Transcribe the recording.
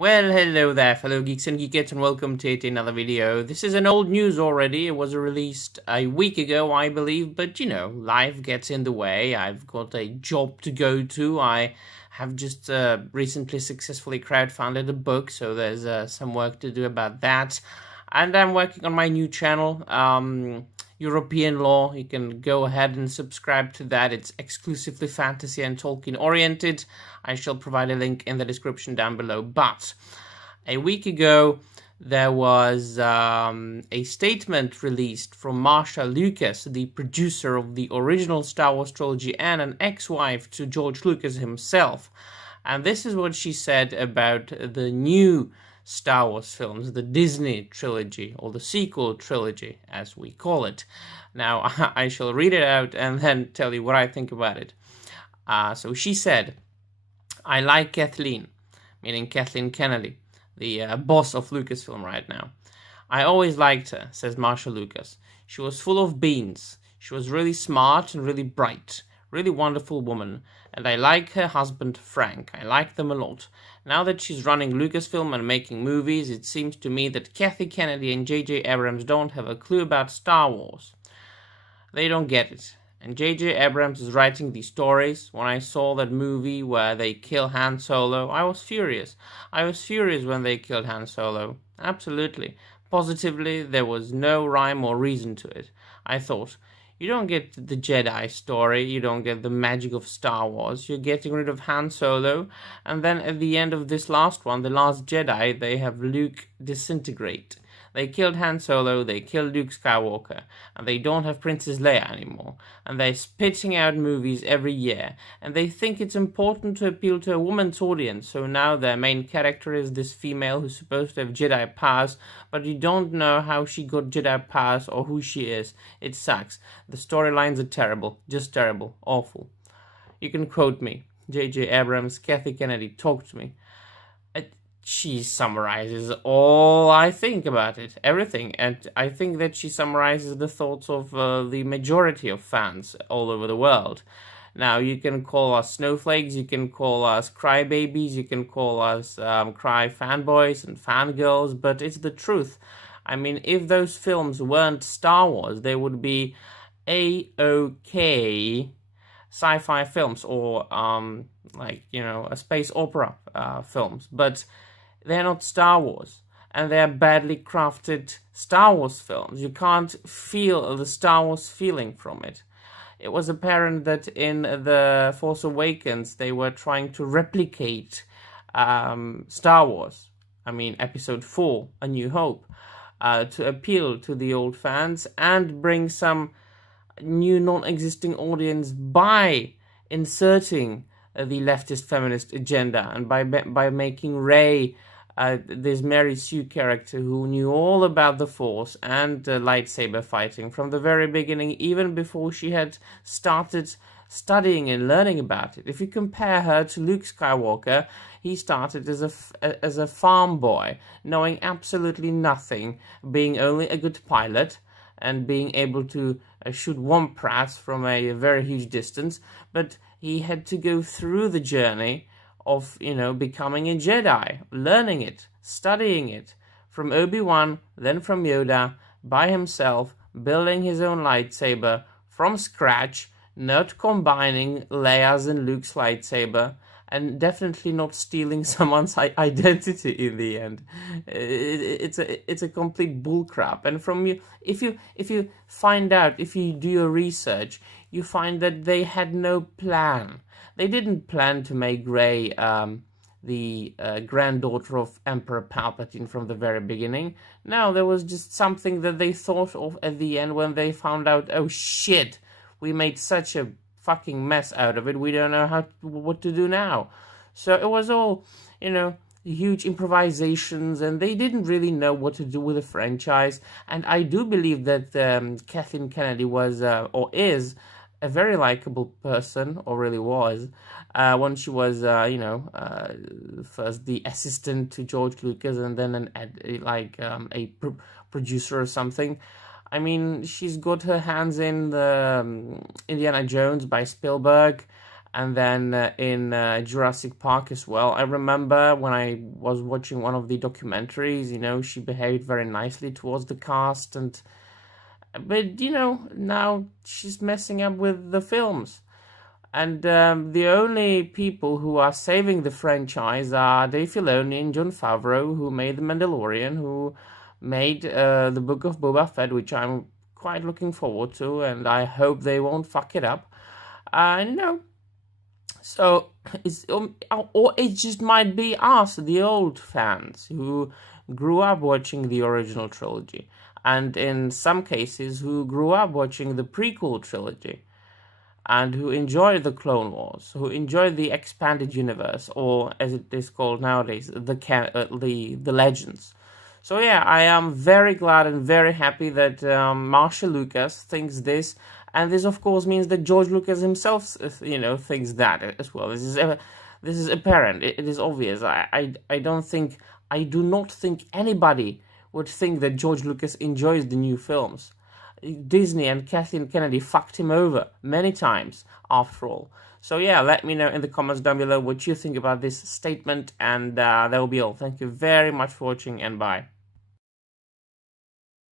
Well, hello there, fellow geeks and geekettes, and welcome to yet another video. This is an old news already. It was released a week ago, I believe, but you know, life gets in the way. I've got a job to go to. I have just recently successfully crowdfunded a book, so there's some work to do about that. And I'm working on my new channel, European Lore. You can go ahead and subscribe to that. It's exclusively fantasy and Tolkien oriented. I shall provide a link in the description down below. But a week ago, there was a statement released from Marsha Lucas, the producer of the original Star Wars trilogy and an ex-wife to George Lucas himself. And this is what she said about the new Star Wars films, the Disney trilogy, or the sequel trilogy, as we call it. Now, I shall read it out and then tell you what I think about it. So she said, "I like Kathleen," meaning Kathleen Kennedy, the boss of Lucasfilm right now. "I always liked her," says Marsha Lucas. "She was full of beans. She was really smart and really bright. Really wonderful woman. And I like her husband, Frank. I like them a lot. Now that she's running Lucasfilm and making movies, it seems to me that Kathy Kennedy and J.J. Abrams don't have a clue about Star Wars. They don't get it. And J.J. Abrams is writing these stories. When I saw that movie where they kill Han Solo, I was furious. I was furious when they killed Han Solo. Absolutely. Positively, there was no rhyme or reason to it. I thought, you don't get the Jedi story, you don't get the magic of Star Wars, you're getting rid of Han Solo, and then at the end of this last one, The Last Jedi, they have Luke disintegrate. They killed Han Solo, they killed Luke Skywalker, and they don't have Princess Leia anymore, and they're spitting out movies every year, and they think it's important to appeal to a woman's audience, so now their main character is this female who's supposed to have Jedi powers, but you don't know how she got Jedi powers or who she is. It sucks. The storylines are terrible, just terrible, awful. You can quote me, J.J. Abrams, Kathy Kennedy, talk to me." She summarizes all I think about it, everything, and I think that she summarizes the thoughts of the majority of fans all over the world. Now, you can call us snowflakes, you can call us crybabies, you can call us cry fanboys and fangirls, but it's the truth. I mean, if those films weren't Star Wars, they would be A-OK sci-fi films or, like, you know, a space opera films, but they're not Star Wars, and they're badly crafted Star Wars films. You can't feel the Star Wars feeling from it. It was apparent that in The Force Awakens, they were trying to replicate Star Wars. I mean, Episode 4, A New Hope, to appeal to the old fans and bring some new non-existing audience by inserting the leftist feminist agenda and by making Rey this Mary Sue character who knew all about the Force and lightsaber fighting from the very beginning, even before she had started studying and learning about it. If you compare her to Luke Skywalker, he started as a farm boy, knowing absolutely nothing, being only a good pilot, and being able to shoot Womprats from a very huge distance, but he had to go through the journey of, you know, becoming a Jedi, learning it, studying it, from Obi-Wan, then from Yoda, by himself, building his own lightsaber from scratch, not combining Leia's and Luke's lightsaber, and definitely not stealing someone's identity in the end. It's a complete bullcrap. And from you, if you find out, if you do your research, you find that they had no plan. They didn't plan to make Rey the granddaughter of Emperor Palpatine from the very beginning. No, there was just something that they thought of at the end when they found out, oh shit, we made such a fucking mess out of it, we don't know what to do now. So it was all, you know, huge improvisations, and they didn't really know what to do with the franchise. And I do believe that Kathleen Kennedy was, or is, a very likable person, or really was, when she was, you know, first the assistant to George Lucas and then a producer or something. I mean, she's got her hands in the Indiana Jones by Spielberg, And then in Jurassic Park as well. I remember when I was watching one of the documentaries, you know, she behaved very nicely towards the cast, but you know, now she's messing up with the films. And the only people who are saving the franchise are Dave Filoni and Jon Favreau, who made The Mandalorian, who made the Book of Boba Fett, which I'm quite looking forward to, and I hope they won't fuck it up. You know, so it's or it just might be us, the old fans, who grew up watching the original trilogy, and in some cases who grew up watching the prequel trilogy, and who enjoyed the Clone Wars, who enjoyed the expanded universe, or as it is called nowadays, the Legends. So yeah, I am very glad and very happy that Marcia Lucas thinks this, and this of course means that George Lucas himself, you know, thinks that as well. This is apparent. It is obvious. I do not think anybody would think that George Lucas enjoys the new films. Disney and Kathleen Kennedy fucked him over many times, after all. So yeah, let me know in the comments down below what you think about this statement, and that will be all. Thank you very much for watching, and bye.